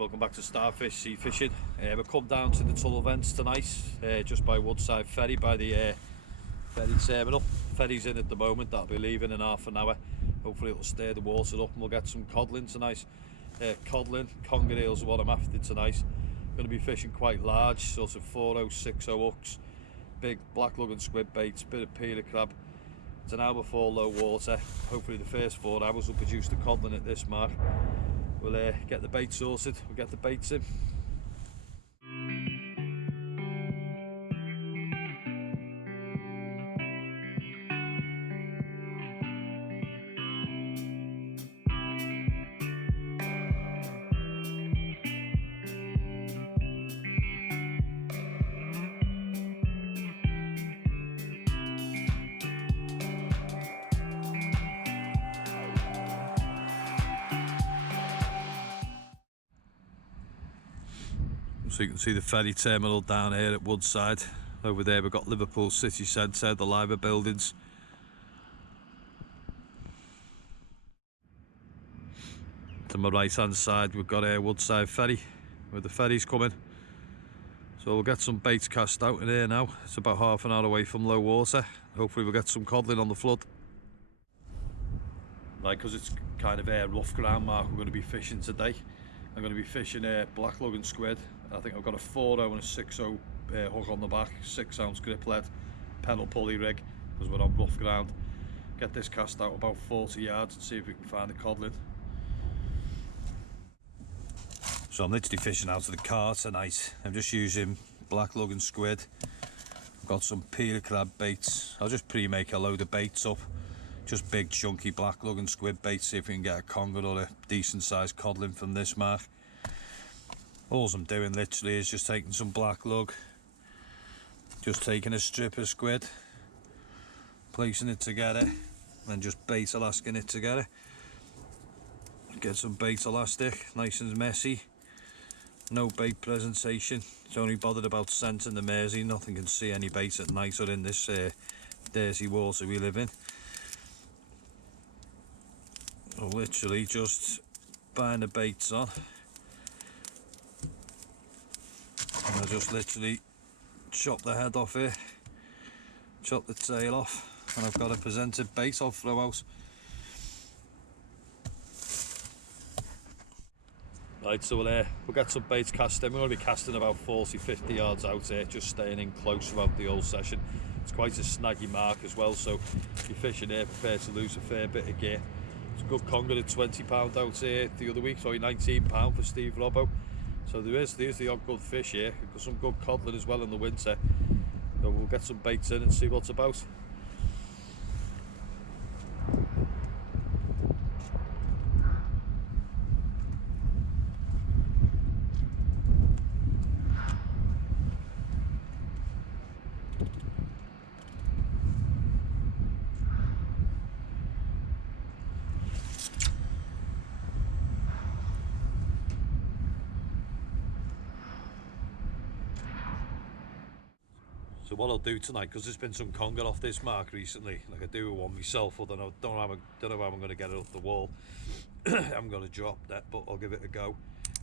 Welcome back to Starfish Sea Fishing. We've come down to the tunnel vents tonight, just by Woodside Ferry, by the ferry terminal. Ferry's in at the moment, that'll be leaving in half an hour. Hopefully it'll stir the water up and we'll get some codling tonight. Codling, conger eels are what I'm after tonight. Going to be fishing quite large, sort of 4.0, 6.0 hooks, big black lug and squid baits, bit of peeler crab. It's an hour before low water. Hopefully the first 4 hours will produce the codling at this mark. We'll get the bait sorted, we'll get the baits in. So you can see the ferry terminal down here at Woodside. Over there we've got Liverpool city centre, the Liver buildings. To my right hand side we've got Woodside Ferry, where the ferry's coming. So we'll get some baits cast out in here now. It's about half an hour away from low water. Hopefully we'll get some codling on the flood. Right, because it's kind of rough ground, Mark, we're going to be fishing today. I'm going to be fishing black lug and squid. I think I've got a 4.0 and a 6.0 hook on the back, 6-ounce grip lead, pedal pulley rig, because we're on rough ground. Get this cast out about 40 yards and see if we can find the codling. So I'm literally fishing out of the car tonight. I'm just using black lug and squid. I've got some peeler crab baits. I'll just pre-make a load of baits up. Just big chunky black lug and squid baits, see if we can get a conger or a decent sized codling from this mark. All I'm doing literally is just taking some black lug, just taking a strip of squid, placing it together, and just bait elasting it together. Get some bait elastic, nice and messy. No bait presentation. It's only bothered about scent in the Mersey. Nothing can see any bait at night or in this dirty water we live in. So literally just buying the baits on. And I just literally chop the head off here, chop the tail off, and I've got a presented bait I'll throw out. Right, so we'll get some baits cast in. We're going to be casting about 40-50 yards out here, just staying in close throughout the whole session. It's quite a snaggy mark as well, so if you're fishing here, prepare to lose a fair bit of gear. It's a good conger at £20 out here the other week, sorry, £19 for Steve Robbo. So there's the odd good fish here. We've got some good codling as well in the winter. So we'll get some baits in and see what's about. So what I'll do tonight, because there's been some conger off this mark recently, like I do one myself, I don't know how I'm going to get it up the wall. I'm going to drop that, but I'll give it a go.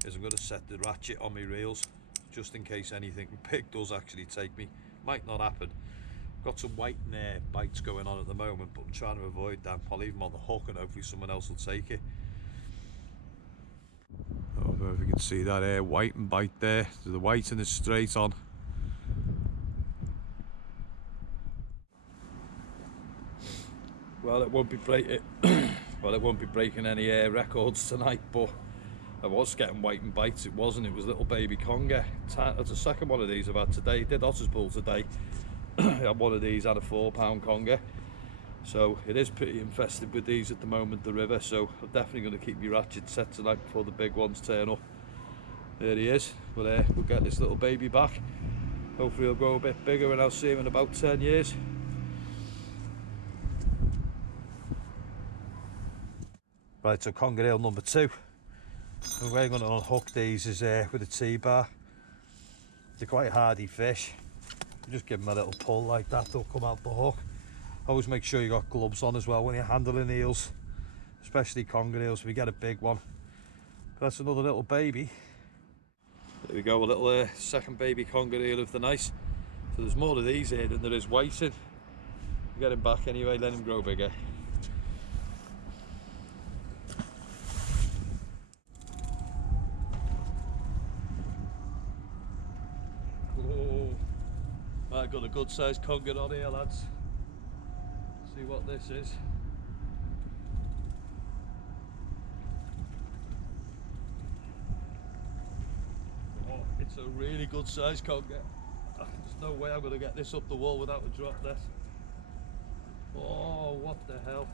Is I'm going to set the ratchet on my reels, just in case anything big does actually take me. Might not happen. Got some white and bites going on at the moment, but I'm trying to avoid them. I'll leave them on the hook and hopefully someone else will take it. I don't know if you can see that white and bite there. So the white and it's straight on. Well, it won't be breaking any records tonight, but I was getting white and bites. It was little baby conger. That's the second one of these I've had today. Did Otters Bull today. I had one of these, had a 4-pound conger. So it is pretty infested with these at the moment, the river. So I'm definitely going to keep my ratchet set tonight before the big ones turn up. There he is. We'll get this little baby back. Hopefully he'll grow a bit bigger and I'll see him in about 10 years. Right, so conger eel number 2. The way I'm going to unhook these is with a T-bar. They're quite hardy fish. You just give them a little pull like that, they'll come out the hook. Always make sure you got gloves on as well when you're handling eels, especially conger eels if you get a big one. But that's another little baby. There we go, a little second baby conger eel of the night. So there's more of these here than there is waiting. Get him back anyway, let him grow bigger. Oh, I've got a good sized conger on here, lads. See what this is. Oh, it's a really good sized conger. There's no way I'm going to get this up the wall without a drop net. Oh, what the hell.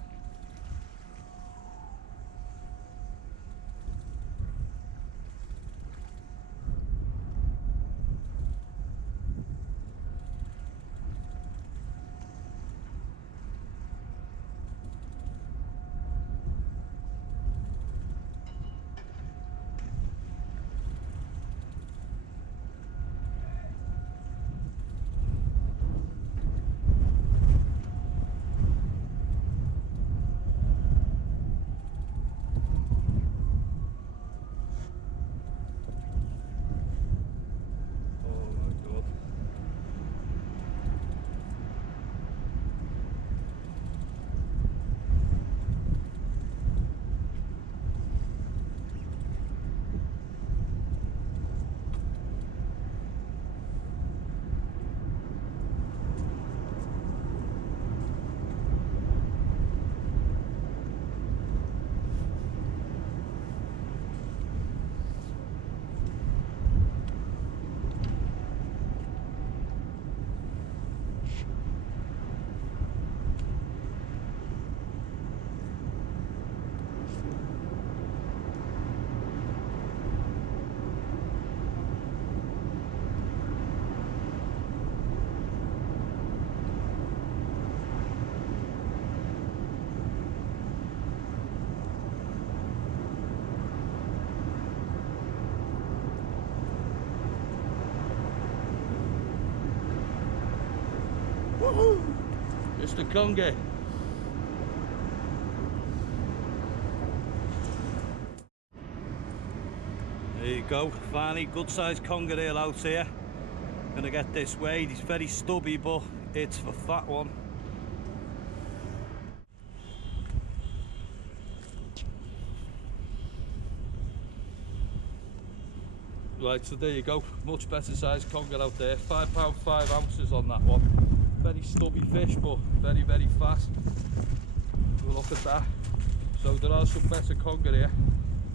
Woohoo! Mr. Conger. There you go, finally good sized conger eel out here. Gonna get this weighed. He's very stubby, but it's a fat one. Right, so there you go, much better sized conger out there. £5 5 ounces on that one. Very stubby fish, but very, very fast. Look at that. So there are some better conger here.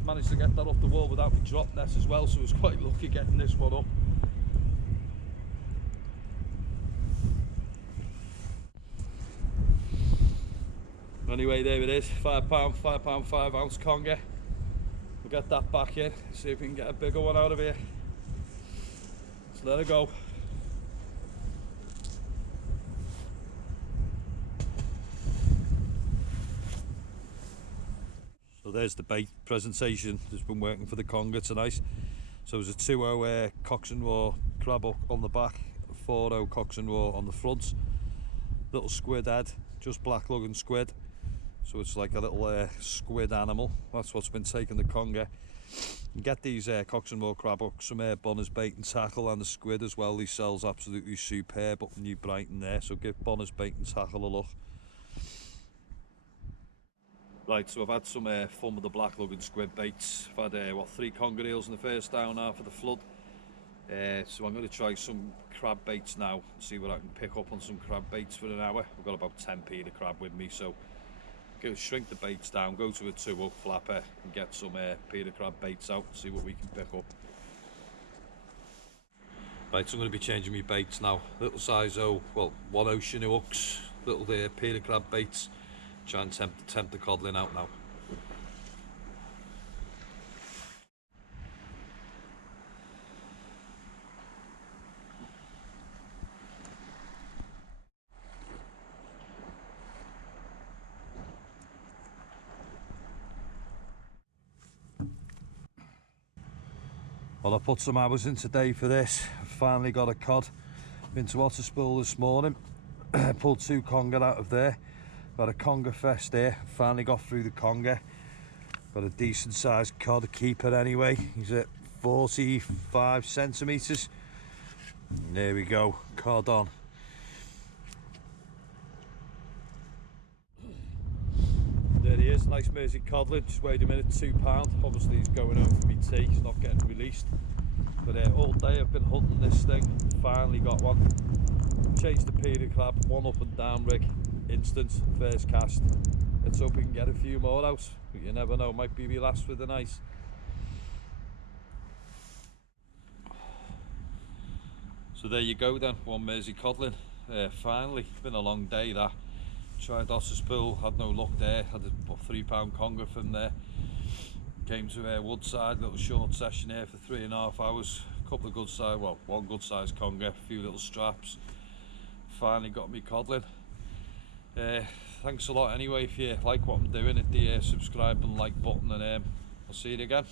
Managed to get that off the wall without the drop net as well, so I was quite lucky getting this one up. Anyway, there it is, £5 5 ounce conger. We'll get that back in, see if we can get a bigger one out of here. Let's let it go. So there's the bait presentation that's been working for the conger tonight. So there's a 2.0 Cox and Raw crab hook on the back, a 4.0 Cox and Raw on the front. Little squid head, just black lug and squid. So it's like a little squid animal. That's what's been taking the conger. You get these Cox and Raw crab hooks, some Bonner's bait and tackle, and the squid as well. These sells absolutely superb up in New Brighton there. So give Bonner's bait and tackle a look. Right, so I've had some fun with the black lug and squid baits. I've had, what, 3 conger eels in the first down after the flood. So I'm going to try some crab baits now and see what I can pick up on some crab baits for an hour. I've got about 10p of crab with me, so go shrink the baits down, go to a 2-hook flapper and get some p of crab baits out and see what we can pick up. Right, so I'm going to be changing my baits now. Little size well, 1 ocean hooks, little p of crab baits. Try and tempt the codling out now. Well, I put some hours in today for this. I've finally got a cod. Been to Otterspool this morning. Pulled 2 conger out of there. Got a conger fest here. Finally got through the conger. Got a decent sized cod, a keeper anyway. He's at 45 centimetres. There we go, cod on. There he is, nice Mersey codling, just weighed him in at £2. Obviously he's going home for me tea, he's not getting released. But all day I've been hunting this thing, finally got one. Chased the peeler crab, one up and down rig, instant, first cast. Let's hope we can get a few more out, but you never know, might be my last for the night. So there you go then, one Mersey codling. Finally, been a long day that. Tried Otters Pool, had no luck there, had a £3 conger from there. Came to Woodside, little short session here for 3.5 hours. A couple of good size, well, one good size conger, a few little straps. Finally got me codling. Thanks a lot anyway if you like what I'm doing, hit the subscribe and like button, and I'll see you again.